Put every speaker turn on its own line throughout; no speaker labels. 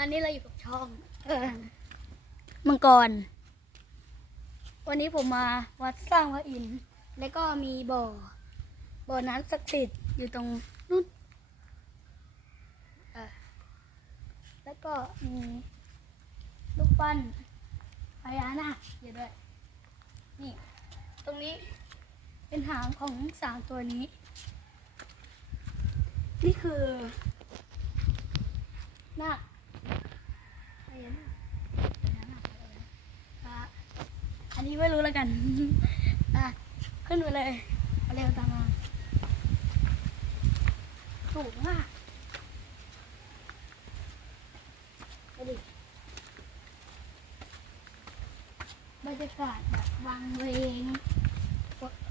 อนนี้เราอยู่กับช่องเออมังกร วันนี้ผมมาวัดสร้างพระอินทร์แล้วก็มีบ่อ บ่อน้ำศักดิ์สิทธิ์อยู่ตรงนู้นเออแล้วก็มีลูกปั้นพญานาคอยู่ด้วย นี่ ตรงนี้เป็นหางของสามตัวนี้ นี่คือนาค อันนี้ไม่รู้แล้วกัน อะ ขึ้นไปเลยเอาเร็วตามมาสูงมากไปดิบรรยากาศแบบวังเวงโอ้โห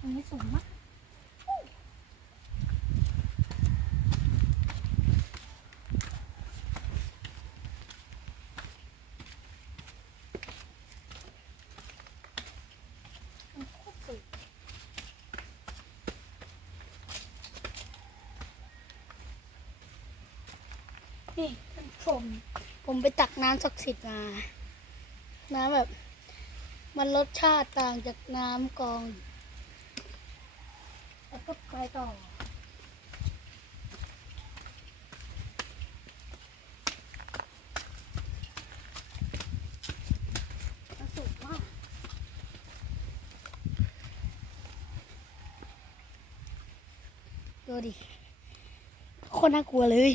อันนี้สูงมากมันโคตรสูง นี่ท่านผู้ชม ผมไปตักน้ำศักดิ์สิทธิ์มา น้ำแบบ มันรสชาติต่างจากน้ำกอง แล้วก็ไปต่อ สูงมาก ดูดิ โคนน่ากลัวเลย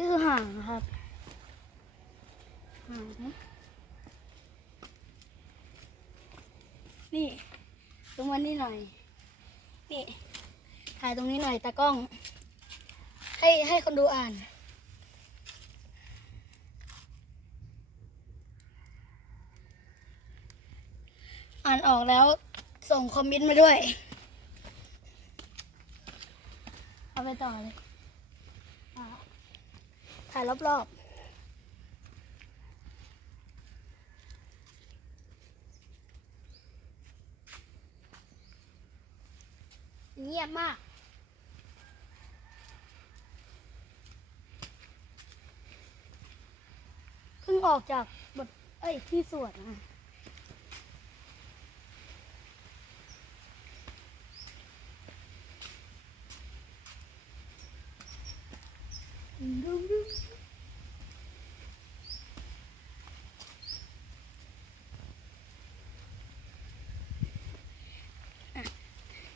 นี่คือห่างนะครับห่างนะนี่ตรงวันนี้หน่อย นี่ ถ่ายตรงนี้หน่อยตากล้อง ให้ให้คนดูอ่าน อ่านออกแล้วส่งคอมเมนต์มาด้วย เอาไปต่อเลย ถ่ายรอบๆเงียบมาก เพิ่งออกจากบทเอ้ย ที่สวดนะดุมดุม ถ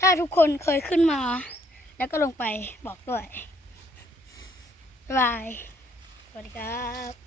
้าทุกคนเคยขึ้นมา แล้วก็ลงไปบอกด้วยบาย สวัสดีครับ